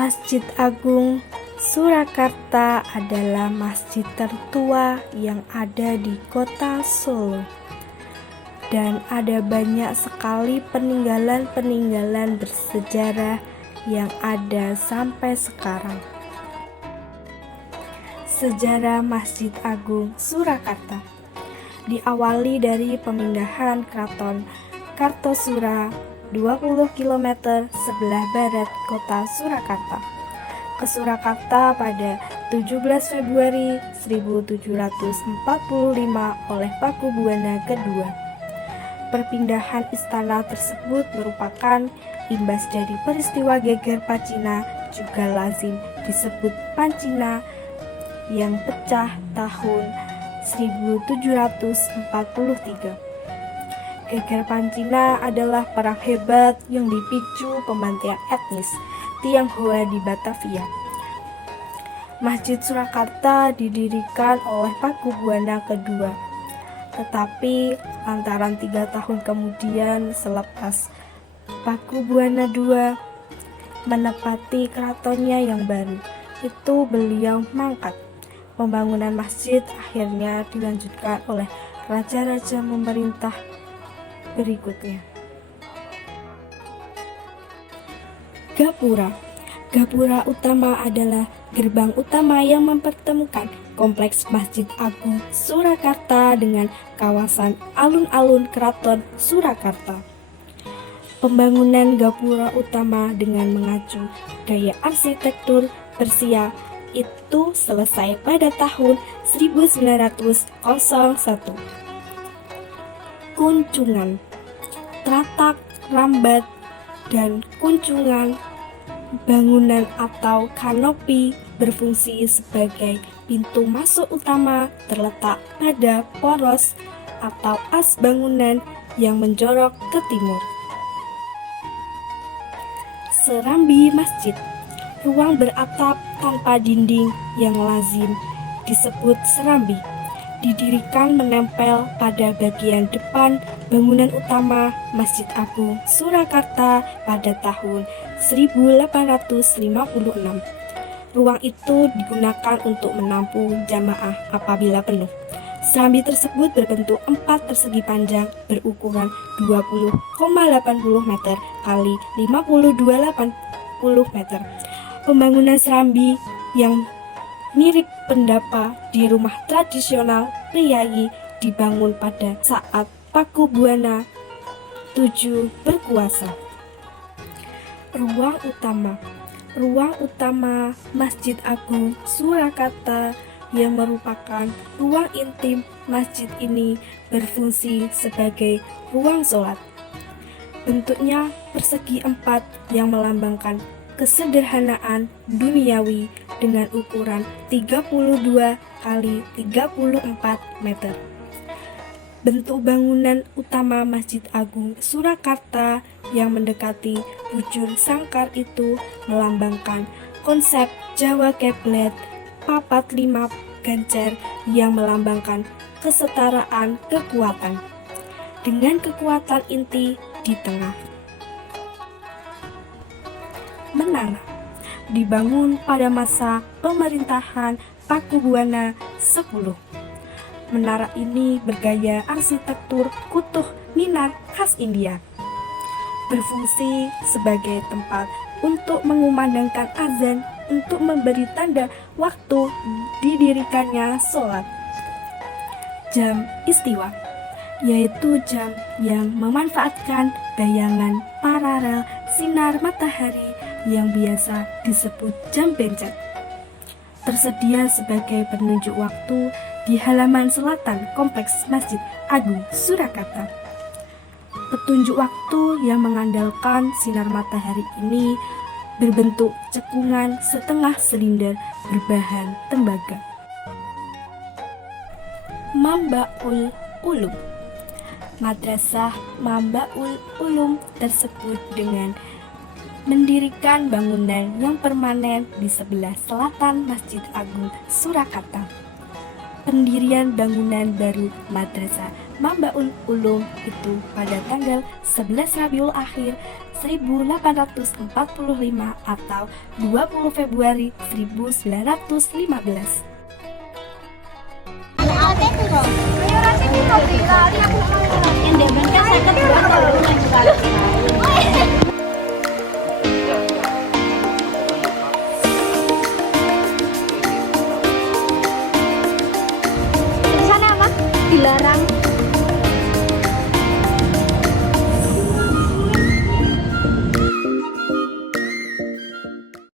Masjid Agung Surakarta adalah masjid tertua yang ada di kota Solo. Dan ada banyak sekali peninggalan-peninggalan bersejarah yang ada sampai sekarang. Sejarah Masjid Agung Surakarta diawali dari pemindahan Keraton Kartosura 20 km sebelah barat kota Surakarta ke Surakarta pada 17 Februari 1745 oleh Pakubuwana II. Perpindahan istana tersebut merupakan imbas dari peristiwa geger Pacina, juga lazim disebut Pancina, yang pecah tahun 1743. Geger Pancina adalah perang hebat yang dipicu pembantaian etnis Tionghoa di Batavia. Masjid Surakarta didirikan oleh Pakubuwana II, tetapi lantaran 3 tahun kemudian selepas Pakubuwana II menepati keratonnya yang baru, itu beliau mangkat. Pembangunan masjid akhirnya dilanjutkan oleh raja-raja pemerintah berikutnya. Gapura. Gapura utama adalah gerbang utama yang mempertemukan kompleks Masjid Agung Surakarta dengan kawasan alun-alun Keraton Surakarta. Pembangunan gapura utama dengan mengacu gaya arsitektur Persia itu selesai pada tahun 1901. Kuncungan, teratak, rambat, dan kuncungan bangunan atau kanopi berfungsi sebagai pintu masuk utama terletak pada poros atau as bangunan yang menjorok ke timur. Serambi masjid, ruang beratap tanpa dinding yang lazim disebut serambi, didirikan menempel pada bagian depan bangunan utama Masjid Agung Surakarta pada tahun 1856. Ruang itu digunakan untuk menampung jamaah apabila penuh. Serambi tersebut berbentuk 4 persegi panjang berukuran 20,80 meter kali 52,80 meter. Pembangunan serambi yang mirip pendapa di rumah tradisional priayi dibangun pada saat Pakubuwana II berkuasa. Ruang utama Masjid Agung Surakarta yang merupakan ruang intim masjid ini berfungsi sebagai ruang sholat. Bentuknya persegi 4 yang melambangkan kesederhanaan duniawi dengan ukuran 32 kali 34 meter. Bentuk bangunan utama Masjid Agung Surakarta yang mendekati bujur sangkar itu melambangkan konsep Jawa Keblet papat 5 gancer yang melambangkan kesetaraan kekuatan dengan kekuatan inti di tengah. Menara dibangun pada masa pemerintahan Pakubuwana X. Menara ini bergaya arsitektur kutub minar khas India, berfungsi sebagai tempat untuk mengumandangkan azan untuk memberi tanda waktu didirikannya sholat. Jam istiwa, yaitu jam yang memanfaatkan bayangan paralel sinar matahari yang biasa disebut jam bencet, tersedia sebagai penunjuk waktu di halaman selatan kompleks Masjid Agung Surakarta. Petunjuk waktu yang mengandalkan sinar matahari ini berbentuk cekungan setengah silinder berbahan tembaga. Mambaul Ulum. Madrasah Mambaul Ulum tersebut dengan mendirikan bangunan yang permanen di sebelah selatan Masjid Agung Surakarta. pendirian bangunan baru Madrasah Mambaul Ulum itu pada tanggal 11 Rabiul Akhir 1845 atau 20 Februari 1915.